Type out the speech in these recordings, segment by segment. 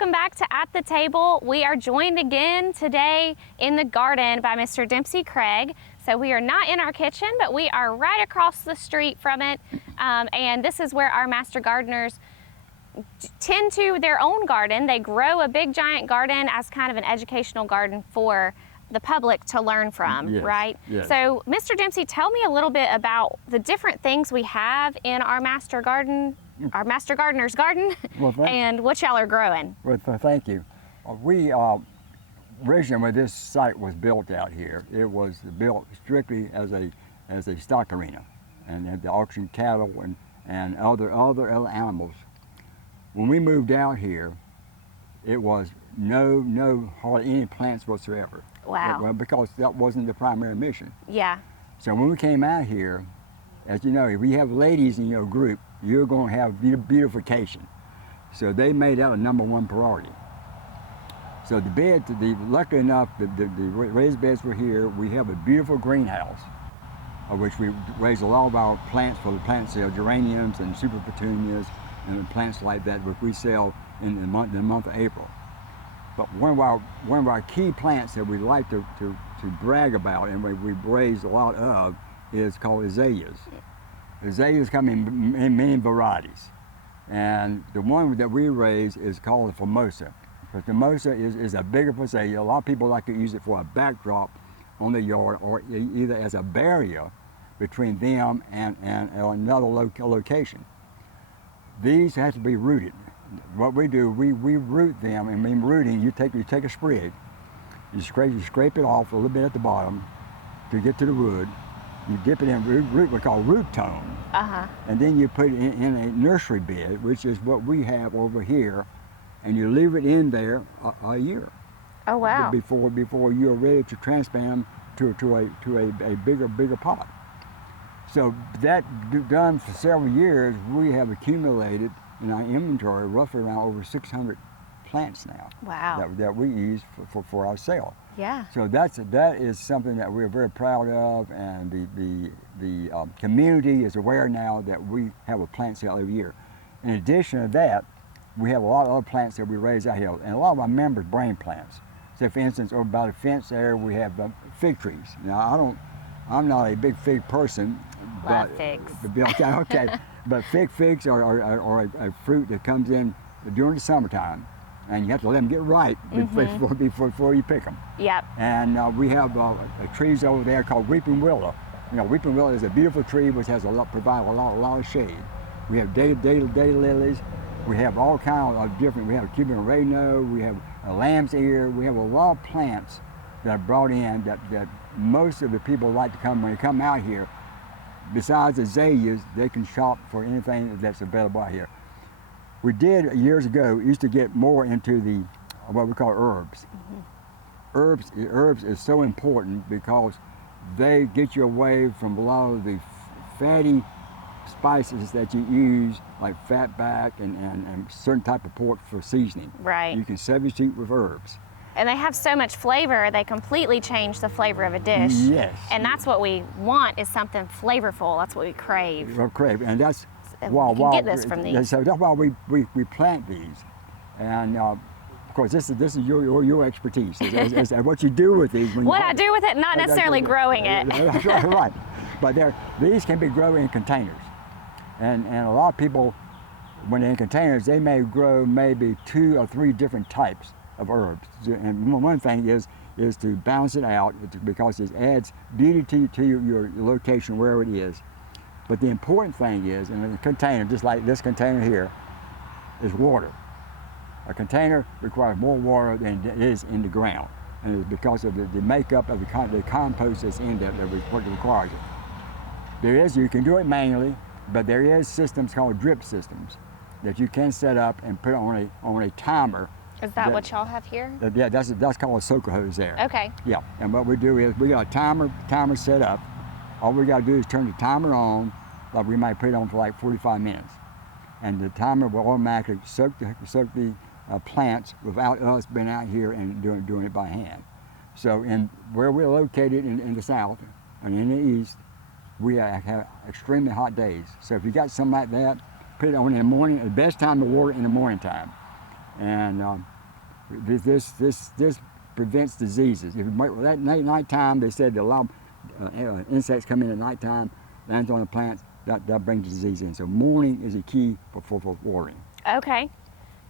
welcome back to At the Table. We are joined again today in the garden by Mr. Dempsey Craig. So we are not in our kitchen, but we are right across the street from it. And this is where our master gardeners tend to their own garden. They grow a big giant garden as kind of an educational garden for the public to learn from, Yes, right? yes. So Mr. Dempsey, tell me a little bit about the different things we have in our master gardener's garden, Well, and what y'all are growing. Well, thank you. We originally, when this site was built out here, it was built strictly as a stock arena, and had the auction cattle and other animals. When we moved out here, it was hardly any plants whatsoever. Wow. Well, because that wasn't the primary mission. Yeah. So when we came out here, as you know, if we have ladies in your group, you're going to have beautification. So they made that a #1 priority. So the bed, lucky enough, the raised beds were here. We have a beautiful greenhouse, of which we raise a lot of our plants for the plant sale, geraniums and super petunias and plants like that, which we sell in the month of April. But one of our key plants that we like to brag about, and we've raised a lot of, is called azaleas. Azaleas come in many varieties, and the one that we raise is called the Formosa. The Formosa is a bigger azalea. A lot of people like to use it for a backdrop on the yard, or either as a barrier between them and another location. These have to be rooted. What we do, we root them, and in rooting, you take a sprig, you scrape it off a little bit at the bottom to get to the wood. You dip it in root, we call root tone, and then you put it in a nursery bed, which is what we have over here, and you leave it in there a year. Oh wow! Before you're ready to transplant them to a bigger pot. So that done for several years, we have accumulated in our inventory roughly around over 600 plants now. Wow. That we use for our sale. Yeah. So that is something that we're very proud of, and the community is aware now that we have a plant sale every year. In addition to that, we have a lot of other plants that we raise out here, and a lot of our members bring plants. So for instance, over by the fence there, we have fig trees. Now I'm not a big fig person. Love figs. Okay. But figs are a fruit that comes in during the summertime, and you have to let them get ripe before you pick them. Yep. And we have trees over there called weeping willow. You know, weeping willow is a beautiful tree which has provides a lot of shade. We have daylilies. We have all kinds of different. We have Cuban reno. We have a lamb's ear. We have a lot of plants that are brought in that most of the people like to come when they come out here. Besides azaleas, they can shop for anything that's available out here. We did years ago used to get more into the what we call herbs. Herbs is so important because they get you away from a lot of the fatty spices that you use, like fatback and certain type of pork for seasoning. Right. You can substitute with herbs. And they have so much flavor, they completely change the flavor of a dish. Yes. And that's what we want, is something flavorful. That's what we crave. And that's And we can get this from these. So that's why we plant these, and of course this is your expertise. Is what you do with these. What I do with it, not necessarily growing it. That's right. But these can be grown in containers, and a lot of people, when they're in containers, they may grow maybe 2 or 3 different types of herbs. And one thing is to balance it out, because it adds beauty to your location wherever it is. But the important thing is, in a container, just like this container here, is water. A container requires more water than it is in the ground, and it's because of the makeup of the compost that's in there that requires it. You can do it manually, but there is systems called drip systems that you can set up and put on a timer. Is that what y'all have here? Yeah, that's called a soaker hose there. Okay. Yeah, and what we do is we got a timer set up. All we got to do is turn the timer on, like we might put it on for like 45 minutes. And the timer will automatically soak the plants without us being out here and doing it by hand. So where we're located in the south and in the east, we have extremely hot days. So if you got something like that, put it on in the morning. The best time to water in the morning time. and this prevents diseases. If that nighttime, they said a lot of insects come in at nighttime, lands on the plants, that brings disease in. So morning is a key for watering. Okay,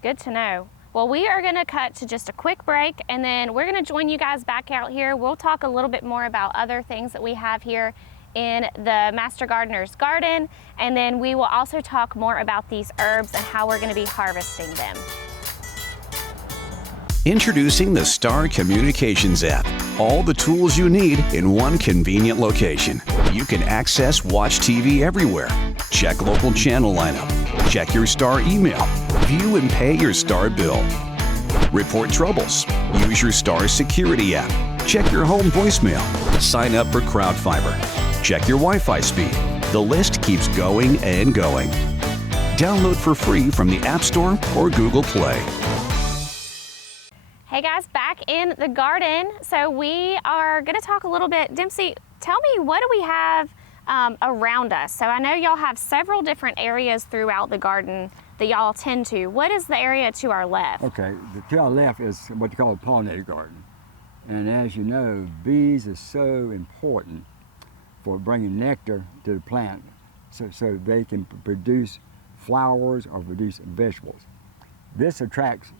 good to know. Well, we are going to cut to just a quick break, and then we're going to join you guys back out here. We'll talk a little bit more about other things that we have here in the Master Gardener's garden, and then we will also talk more about these herbs and how we're going to be harvesting them. Introducing the Star Communications app. All the tools you need in one convenient location. You can access Watch TV everywhere. Check local channel lineup. Check your Star email. View and pay your Star bill. Report troubles. Use your Star security app. Check your home voicemail. Sign up for Crowd Fiber. Check your Wi-Fi speed. The list keeps going and going. Download for free from the App Store or Google Play. Hey guys, back in the garden. So we are going to talk a little bit. Dempsey, tell me, what do we have around us? So I know y'all have several different areas throughout the garden that y'all tend to. What is the area to our left? Okay, to our left is what you call a pollinator garden. And as you know, bees are so important for bringing nectar to the plant so they can produce flowers or produce vegetables. This attracts,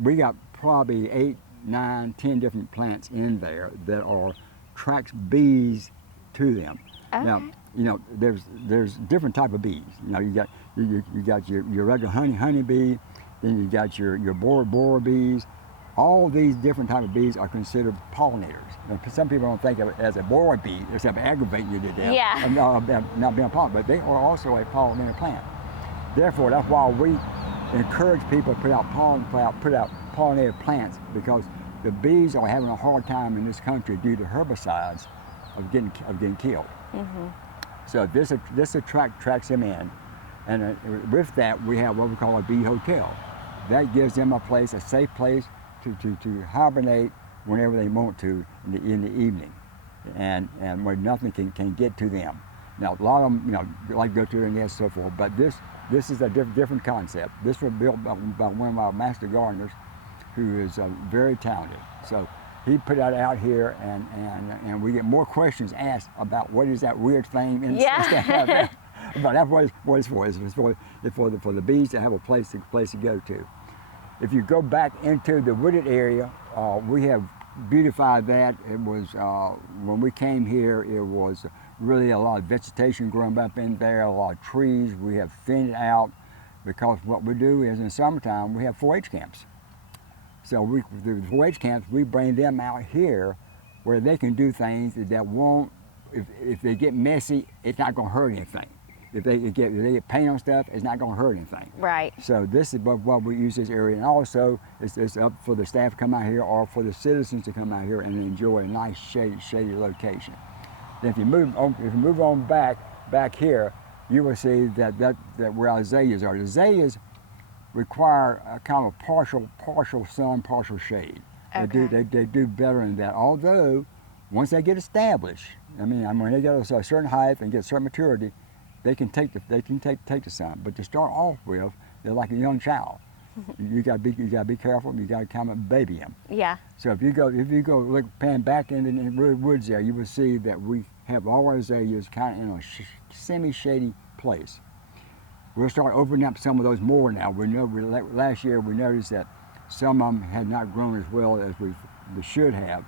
we got probably 8, 9, 10 different plants in there that attracts bees to them. Okay. Now, you know, there's different type of bees. You know, you got your regular honey bee, then you got your borer bees. All these different type of bees are considered pollinators. Now, some people don't think of it as a borer bee, except aggravating you to death. Yeah. Not being a pollinator, but they are also a pollinator plant. Therefore, that's why we encourage people to put out pollinator plants, because the bees are having a hard time in this country due to herbicides of getting killed. Mm-hmm. So this attracts them in, and with that we have what we call a bee hotel. That gives them a place, a safe place to hibernate whenever they want to in the evening, and where nothing can get to them. Now a lot of them, you know, like go to their nest and so forth, but this is a different concept. This was built by one of our master gardeners, who is very talented. So he put that out here, and we get more questions asked about what is that weird thing and stuff like that. But that's what it's for. It's for the bees to have a place to go to. If you go back into the wooded area, we have beautified that. It was when we came here, it was really a lot of vegetation growing up in there, a lot of trees. We have thinned it out, because what we do is in the summertime we have 4-H camps. So the 4-H camps, we bring them out here where they can do things that won't, if they get messy, it's not going to hurt anything. If they get paint on stuff, it's not going to hurt anything. Right. So this is what we use this area, and also it's up for the staff to come out here or for the citizens to come out here and enjoy a nice shady location. Then if you move on back here, you will see that where our azaleas are. The azaleas require a kind of partial sun, partial shade. Okay. They do better than that. Although once they get established, I mean when they get a certain height and get a certain maturity, they can take the sun. But to start off with, they're like a young child. You gotta be careful. You gotta kind of baby them. Yeah. So if you go look pan back in the woods there, you will see that we have all our azaleas kind of in a semi-shady place. We'll start opening up some of those more now. We know last year we noticed that some of them had not grown as well as they should have.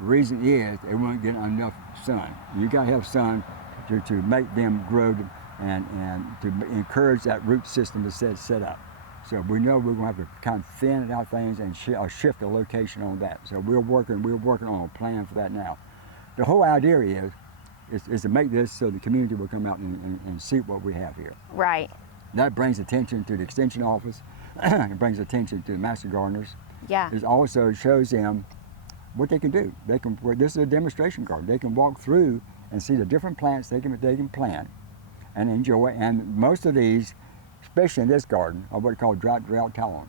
The reason is they weren't getting enough sun. You got to have sun to make them grow and to encourage that root system to set up. So we know we're going to have to kind of thin out things and shift the location on that. So we're working on a plan for that now. The whole idea is to make this so the community will come out and see what we have here. Right. That brings attention to the extension office. It brings attention to the master gardeners. Yeah. It also shows them what they can do. This is a demonstration garden. They can walk through and see the different plants they can plant and enjoy. And most of these, especially in this garden, are what are called drought tolerant.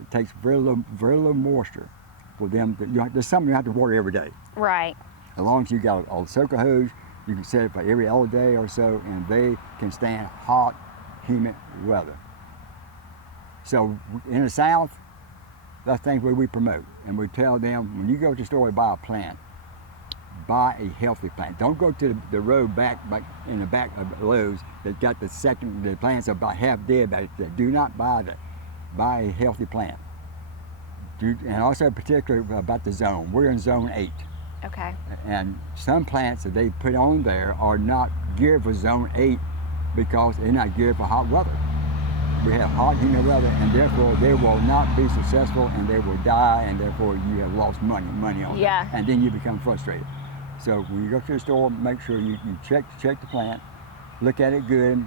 It takes very little moisture for them. There's something you have to water every day. Right. As long as you got a soaker hose, you can set it for every other day or so, and they can stand hot, humid weather. So in the South, that's things where we promote. And we tell them, when you go to the store and buy a plant, buy a healthy plant. Don't go to the road back in the back of Lowe's that got the plants are about half dead. But do not buy that. Buy a healthy plant. And also particularly about the zone. We're in zone 8. Okay. And some plants that they put on there are not geared for zone 8 because they're not geared for hot weather. We have hot, humid weather, and therefore they will not be successful, and they will die, and therefore you have lost money on Yeah. them, and then you become frustrated. So when you go to the store, make sure you check the plant, look at it good,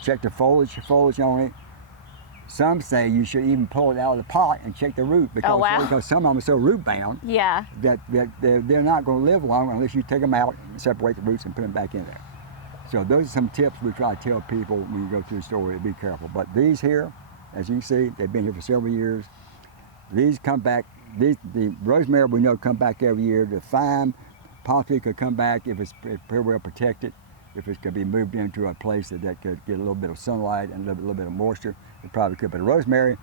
check the foliage on it. Some say you should even pull it out of the pot and check the root because, Oh, wow. because some of them are so root bound Yeah. that they're not going to live long unless you take them out and separate the roots and put them back in there. So those are some tips we try to tell people when you go to the store to be careful. But these here, as you can see, they've been here for several years. These come back, the rosemary we know come back every year. The thyme possibly could come back if it's pretty well protected, if it could be moved into a place that could get a little bit of sunlight and a little bit of moisture. It probably could, but the rosemary,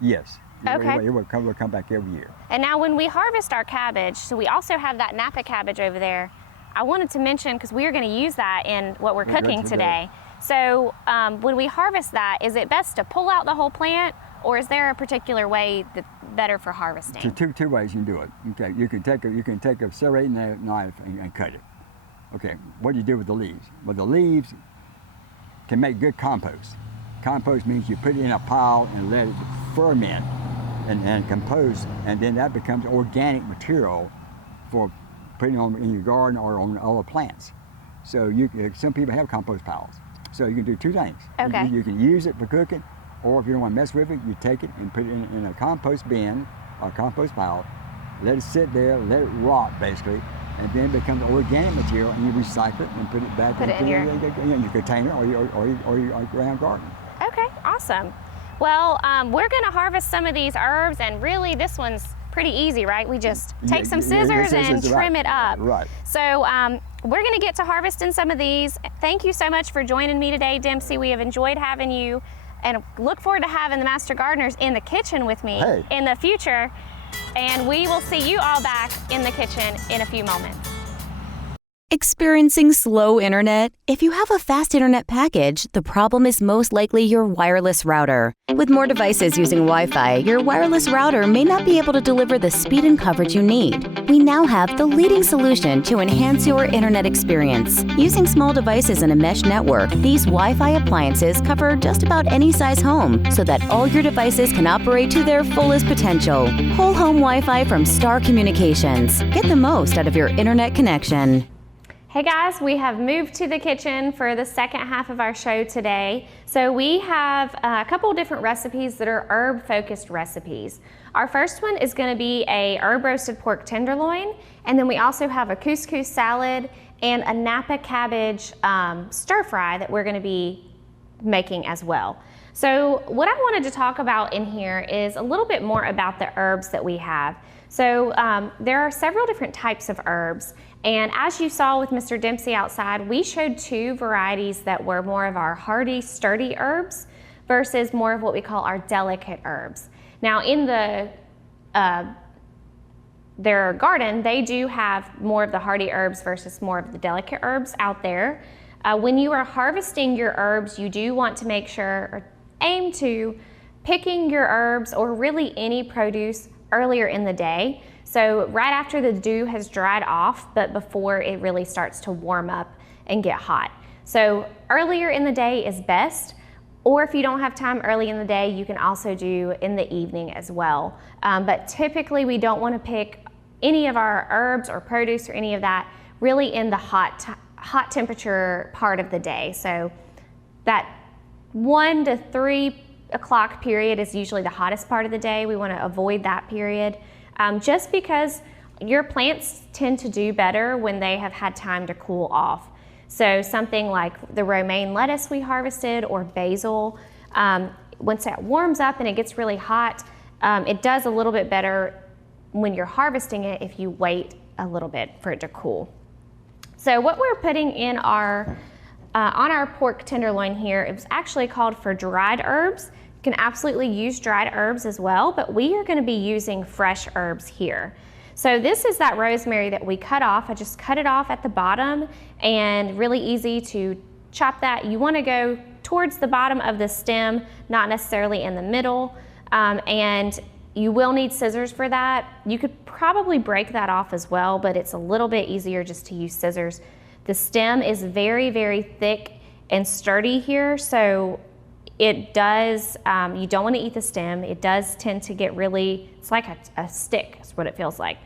yes. Okay. It will come back every year. And now when we harvest our cabbage, so we also have that Napa cabbage over there. I wanted to mention, because we are going to use that in what we're cooking today. So when we harvest that, is it best to pull out the whole plant, or is there a particular way that's better for harvesting? Two ways you can do it. Okay, you can take a serrating knife and cut it. Okay, what do you do with the leaves? Well, the leaves can make good compost. Compost means you put it in a pile and let it ferment and compose, and then that becomes organic material for putting on in your garden or on other plants. So some people have compost piles. So you can do two things. Okay. You can use it for cooking, or if you don't want to mess with it, you take it and put it in a compost bin or compost pile, let it sit there, let it rot basically, and then it becomes organic material, and you recycle it and put it back into your container or your ground garden. Okay, awesome. Well, we're going to harvest some of these herbs, and really this one's pretty easy, right? We just take some scissors and trim it up. Right. So we're going to get to harvesting some of these. Thank you so much for joining me today, Dempsey. We have enjoyed having you, and look forward to having the Master Gardeners in the kitchen with me in the future. And we will see you all back in the kitchen in a few moments. Experiencing slow internet? If you have a fast internet package, the problem is most likely your wireless router. With more devices using Wi-Fi, your wireless router may not be able to deliver the speed and coverage you need. We now have the leading solution to enhance your internet experience. Using small devices in a mesh network, these Wi-Fi appliances cover just about any size home so that all your devices can operate to their fullest potential. Whole home Wi-Fi from Star Communications. Get the most out of your internet connection. Hey guys, we have moved to the kitchen for the second half of our show today. So we have a couple different recipes that are herb-focused recipes. Our first one is going to be a herb roasted pork tenderloin, and then we also have a couscous salad and a Napa cabbage stir fry that we're going to be making as well. So what I wanted to talk about in here is a little bit more about the herbs that we have. So there are several different types of herbs, and as you saw with Mr. Dempsey outside, we showed two varieties that were more of our hardy, sturdy herbs versus more of what we call our delicate herbs. Now in their garden, they do have more of the hardy herbs versus more of the delicate herbs out there. When you are harvesting your herbs, you do want to make sure, or aim to, picking your herbs or really any produce earlier in the day. So right after the dew has dried off, but before it really starts to warm up and get hot. So earlier in the day is best, or if you don't have time early in the day, you can also do in the evening as well. But typically we don't want to pick any of our herbs or produce or any of that really in the hot temperature part of the day. So that 1 to 3 o'clock period is usually the hottest part of the day. We want to avoid that period just because your plants tend to do better when they have had time to cool off. So something like the romaine lettuce we harvested or basil, once that warms up and it gets really hot, it does a little bit better when you're harvesting it if you wait a little bit for it to cool. So what we're putting in our on our pork tenderloin here, it was actually called for dried herbs. can absolutely use dried herbs as well, but we are going to be using fresh herbs here. So this is that rosemary that we cut off. I just cut it off at the bottom, and really easy to chop that. You want to go towards the bottom of the stem, not necessarily in the middle, and you will need scissors for that. You could probably break that off as well, but it's a little bit easier just to use scissors. The stem is very, very thick and sturdy here, so it does, you don't want to eat the stem. It does tend to get really, it's like a stick is what it feels like.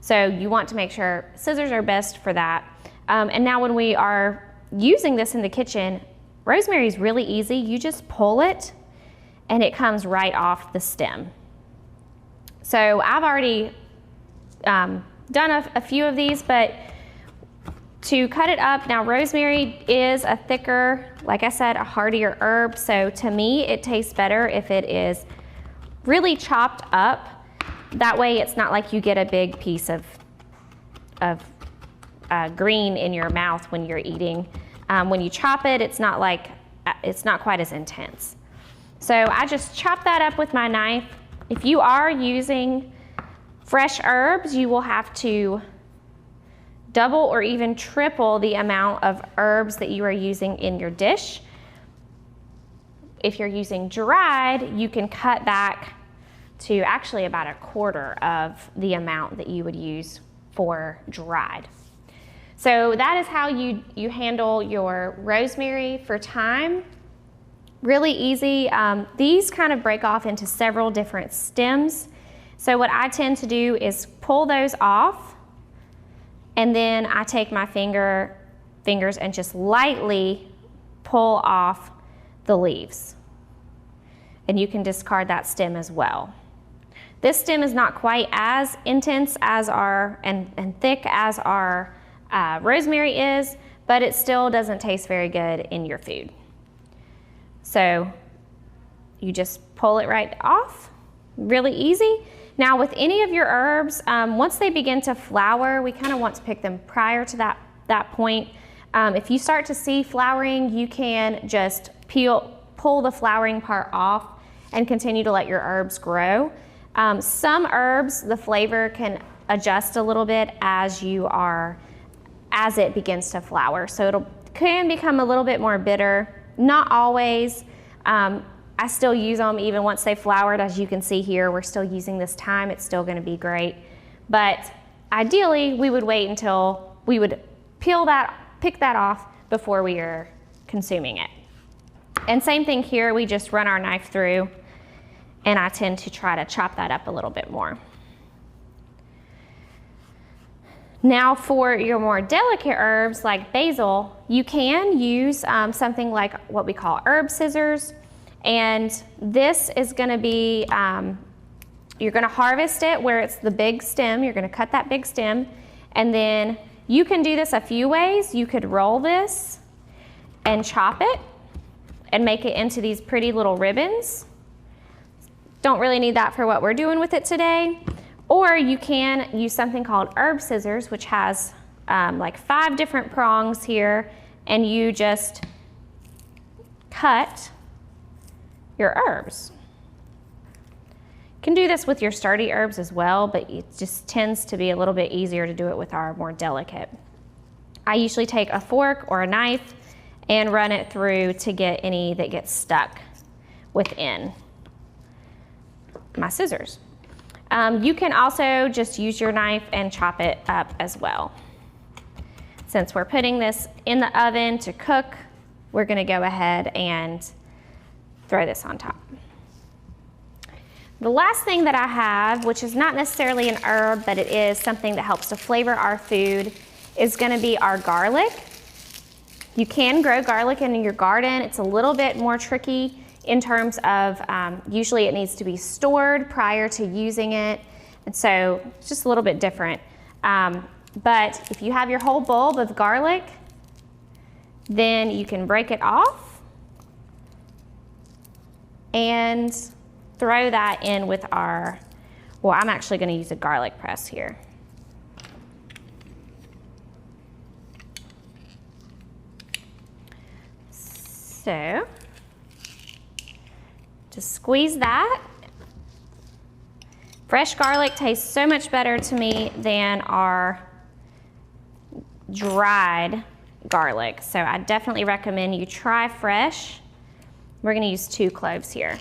So you want to make sure scissors are best for that. And now when we are using this in the kitchen, rosemary is really easy. You just pull it and it comes right off the stem. So I've already done a few of these, but to cut it up, now rosemary is a thicker, like I said, a heartier herb. So to me, it tastes better if it is really chopped up. That way it's not like you get a big piece of green in your mouth when you're eating. When you chop it, it's not quite as intense. So I just chop that up with my knife. If you are using fresh herbs, you will have to double or even triple the amount of herbs that you are using in your dish. If you're using dried, you can cut back to actually about a quarter of the amount that you would use for dried. So that is how you handle your rosemary for thyme. Really easy. These kind of break off into several different stems. So what I tend to do is pull those off, and then I take my fingers and just lightly pull off the leaves. And you can discard that stem as well. This stem is not quite as intense as and thick as our rosemary is, but it still doesn't taste very good in your food. So you just pull it right off, really easy. Now with any of your herbs, once they begin to flower, we kind of want to pick them prior to that point. If you start to see flowering, you can just pull the flowering part off and continue to let your herbs grow. Some herbs, the flavor can adjust a little bit as it begins to flower. So it can become a little bit more bitter. Not always. I still use them even once they flowered. As you can see here, we're still using this thyme. It's still going to be great. But ideally, we would wait until we would pick that off before we are consuming it. And same thing here, we just run our knife through, and I tend to try to chop that up a little bit more. Now for your more delicate herbs like basil, you can use something like what we call herb scissors. And this is going to be, you're going to harvest it where it's the big stem. You're going to cut that big stem. And then you can do this a few ways. You could roll this and chop it and make it into these pretty little ribbons. Don't really need that for what we're doing with it today. Or you can use something called herb scissors, which has like 5 different prongs here, and you just cut your herbs. You can do this with your sturdy herbs as well, but it just tends to be a little bit easier to do it with our more delicate. I usually take a fork or a knife and run it through to get any that gets stuck within my scissors. You can also just use your knife and chop it up as well. Since we're putting this in the oven to cook, we're going to go ahead and throw this on top. The last thing that I have, which is not necessarily an herb, but it is something that helps to flavor our food, is going to be our garlic. You can grow garlic in your garden. It's a little bit more tricky in terms of, usually it needs to be stored prior to using it. And so it's just a little bit different. But if you have your whole bulb of garlic, then you can break it off and throw that in with I'm actually going to use a garlic press here. So Just squeeze that. Fresh garlic tastes so much better to me than our dried garlic. So I definitely recommend you try fresh. We're gonna use 2 cloves here.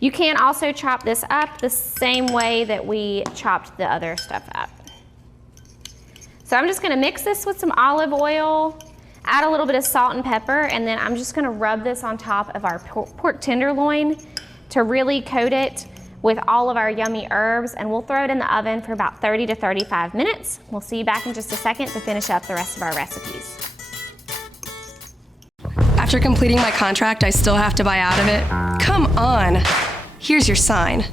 You can also chop this up the same way that we chopped the other stuff up. So I'm just gonna mix this with some olive oil, add a little bit of salt and pepper, and then I'm just gonna rub this on top of our pork tenderloin to really coat it with all of our yummy herbs, and we'll throw it in the oven for about 30 to 35 minutes. We'll see you back in just a second to finish up the rest of our recipes. After completing my contract, I still have to buy out of it? Come on. Here's your sign.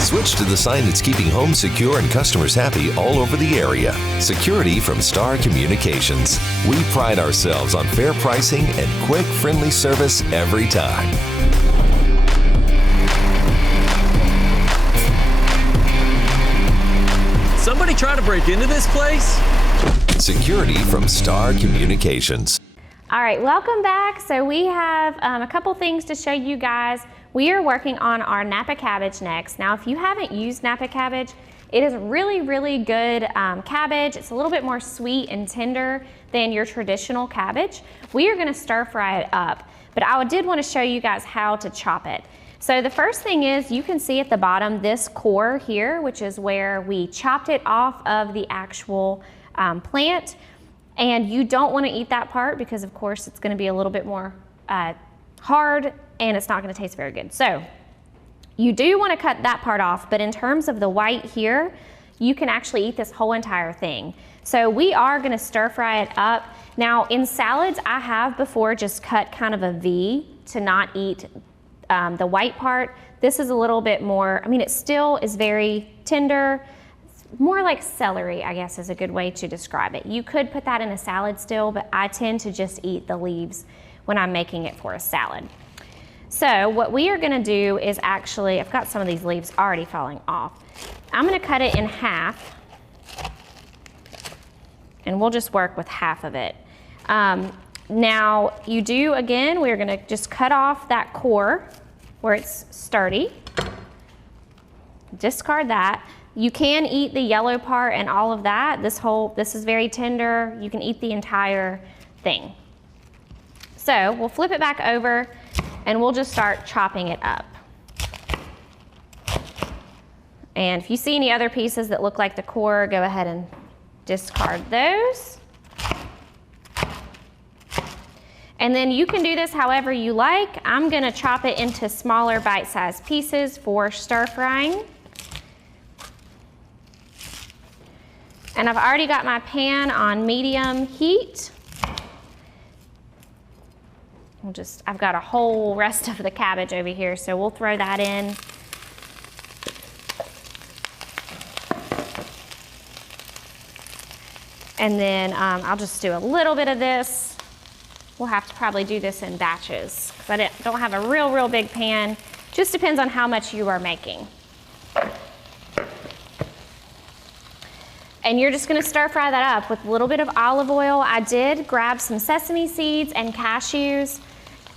Switch to the sign that's keeping homes secure and customers happy all over the area. Security from Star Communications. We pride ourselves on fair pricing and quick, friendly service every time. Somebody try to break into this place? Security from Star Communications. All right, welcome back. So we have a couple things to show you guys. We are working on our Napa cabbage next. Now, if you haven't used Napa cabbage, it is really, really good cabbage. It's a little bit more sweet and tender than your traditional cabbage. We are gonna stir fry it up, but I did wanna show you guys how to chop it. So the first thing is, you can see at the bottom this core here, which is where we chopped it off of the actual plant. And you don't want to eat that part because of course it's going to be a little bit more hard and it's not going to taste very good. So you do want to cut that part off, but in terms of the white here, you can actually eat this whole entire thing. So we are going to stir fry it up. Now in salads, I have before just cut kind of a V to not eat the white part. This is a little bit more, I mean, it still is very tender. More like celery, I guess is a good way to describe it. You could put that in a salad still, but I tend to just eat the leaves when I'm making it for a salad. So what we are gonna do is actually, I've got some of these leaves already falling off. I'm gonna cut it in half, and we'll just work with half of it. Now, you do, again, we're gonna just cut off that core where it's sturdy. Discard that. You can eat the yellow part and all of that. This is very tender. You can eat the entire thing. So we'll flip it back over and we'll just start chopping it up. And if you see any other pieces that look like the core, go ahead and discard those. And then you can do this however you like. I'm gonna chop it into smaller bite-sized pieces for stir frying. And I've already got my pan on medium heat. I've got a whole rest of the cabbage over here, so we'll throw that in. And then I'll just do a little bit of this. We'll have to probably do this in batches, because I don't have a real big pan. Just depends on how much you are making. And you're just gonna stir fry that up with a little bit of olive oil. I did grab some sesame seeds and cashews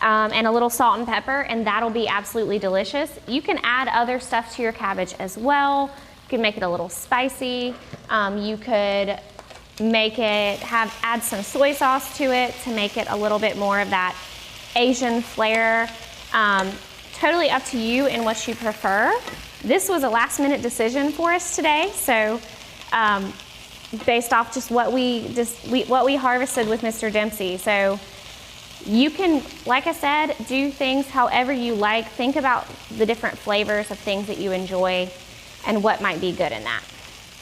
and a little salt and pepper, and that'll be absolutely delicious. You can add other stuff to your cabbage as well. You can make it a little spicy. You could make it, add some soy sauce to it to make it a little bit more of that Asian flair. Totally up to you and what you prefer. This was a last minute decision for us today, so based off just what we harvested with Mr. Dempsey. So you can, like I said, do things however you like. Think about the different flavors of things that you enjoy and what might be good in that.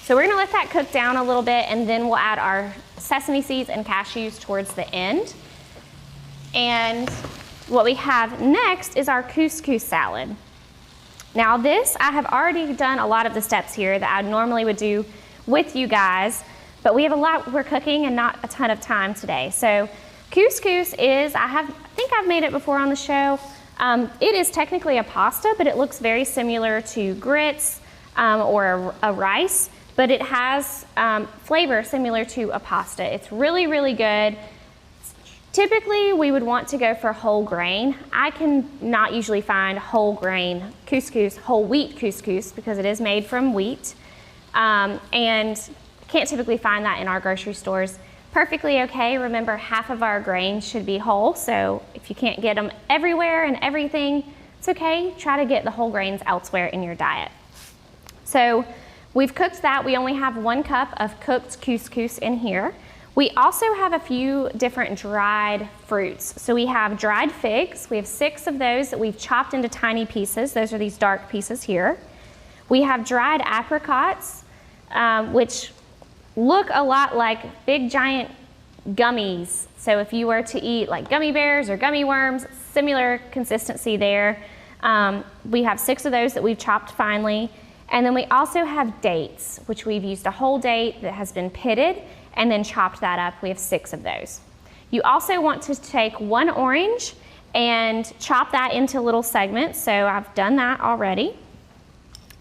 So we're gonna let that cook down a little bit, and then we'll add our sesame seeds and cashews towards the end. And what we have next is our couscous salad. Now this, I have already done a lot of the steps here that I normally would do with you guys, but we have a lot we're cooking and not a ton of time today. So couscous is, I think I've made it before on the show. It is technically a pasta, but it looks very similar to grits or a rice, but it has flavor similar to a pasta. It's really good. It's Typically, we would want to go for whole grain. I can not usually find whole grain couscous, whole wheat couscous, because it is made from wheat. And can't typically find that in our grocery stores. Perfectly okay. Remember, half of our grains should be whole, so if you can't get them everywhere and everything, it's okay. Try to get the whole grains elsewhere in your diet. So we've cooked that. We only have 1 cup of cooked couscous in here. We also have a few different dried fruits. So we have dried figs. We have 6 of those that we've chopped into tiny pieces. Those are these dark pieces here. We have dried apricots, which look a lot like big giant gummies. So if you were to eat like gummy bears or gummy worms, similar consistency there. We have 6 of those that we've chopped finely. And then we also have dates, which we've used a whole date that has been pitted and then chopped that up. We have 6 of those. You also want to take 1 orange and chop that into little segments. So I've done that already.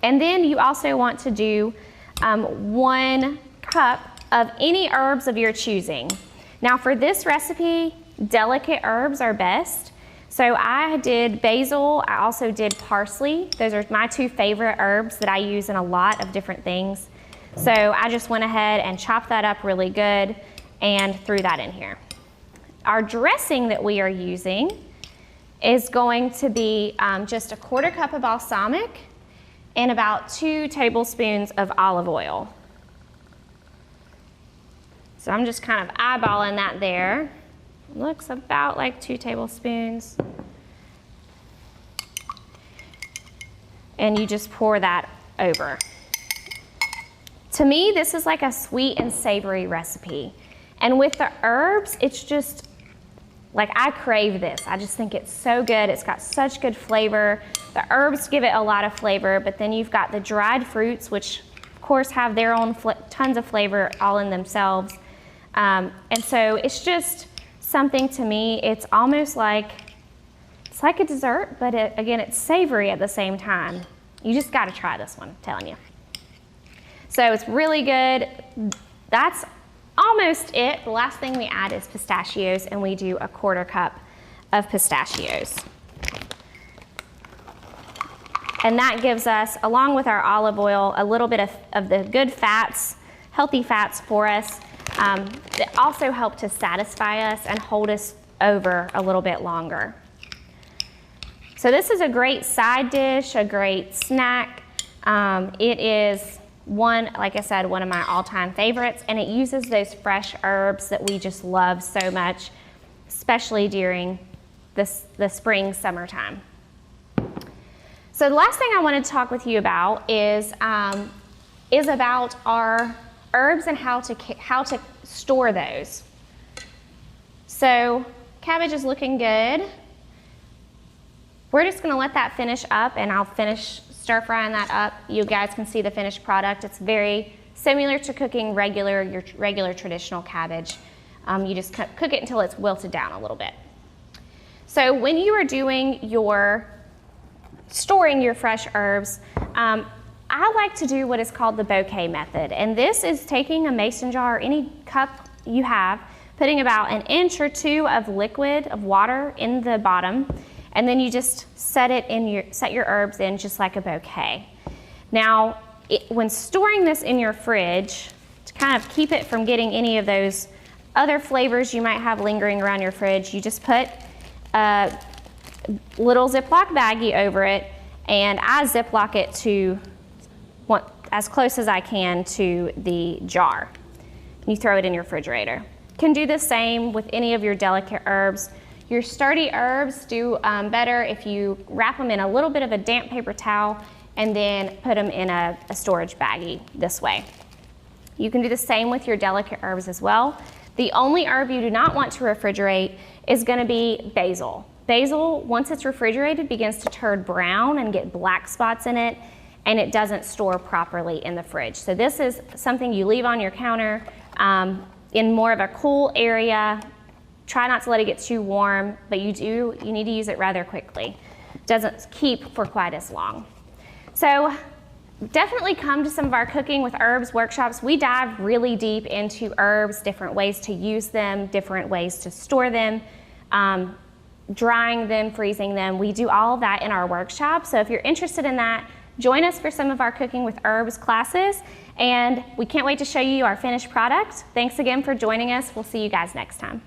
And then you also want to do 1 cup of any herbs of your choosing. Now for this recipe, delicate herbs are best. So I did basil, I also did parsley. Those are my 2 favorite herbs that I use in a lot of different things. So I just went ahead and chopped that up really good and threw that in here. Our dressing that we are using is going to be just a 1/4 cup of balsamic and about 2 tablespoons of olive oil. So I'm just kind of eyeballing that there. Looks about like 2 tablespoons. And you just pour that over. To me, this is like a sweet and savory recipe. And with the herbs, it's just, like I crave this. I just think it's so good. It's got such good flavor. The herbs give it a lot of flavor, but then you've got the dried fruits, which of course have their own tons of flavor all in themselves. And so it's just something to me, it's almost like, it's like a dessert, but again, it's savory at the same time. You just gotta try this one, I'm telling you. So it's really good. That's almost it. The last thing we add is pistachios, and we do a 1/4 cup of pistachios. And that gives us, along with our olive oil, a little bit of the good fats, healthy fats for us, that also help to satisfy us and hold us over a little bit longer. So this is a great side dish, a great snack. It is like I said, one of my all-time favorites, and it uses those fresh herbs that we just love so much, especially during the spring, summertime. So the last thing I want to talk with you about is about our herbs and how to store those. So cabbage is looking good. We're just going to let that finish up, and I'll finish stir frying that up. You guys can see the finished product. It's very similar to cooking your regular traditional cabbage. You just cook it until it's wilted down a little bit. So when you are doing storing your fresh herbs, I like to do what is called the bouquet method. And this is taking a mason jar or any cup you have, putting about 1 inch or 2 of liquid, of water in the bottom, and then you just set your herbs in just like a bouquet. Now, when storing this in your fridge, to kind of keep it from getting any of those other flavors you might have lingering around your fridge, you just put a little Ziploc baggie over it, and I Ziploc it to as close as I can to the jar. You throw it in your refrigerator. You can do the same with any of your delicate herbs. Your sturdy herbs do better if you wrap them in a little bit of a damp paper towel and then put them in a storage baggie this way. You can do the same with your delicate herbs as well. The only herb you do not want to refrigerate is going to be basil. Basil, once it's refrigerated, begins to turn brown and get black spots in it, and it doesn't store properly in the fridge. So this is something you leave on your counter in more of a cool area. Try not to let it get too warm, but you need to use it rather quickly. It doesn't keep for quite as long. So definitely come to some of our cooking with herbs workshops. We dive really deep into herbs, different ways to use them, different ways to store them, drying them, freezing them. We do all of that in our workshop. So if you're interested in that, join us for some of our cooking with herbs classes, and we can't wait to show you our finished product. Thanks again for joining us. We'll see you guys next time.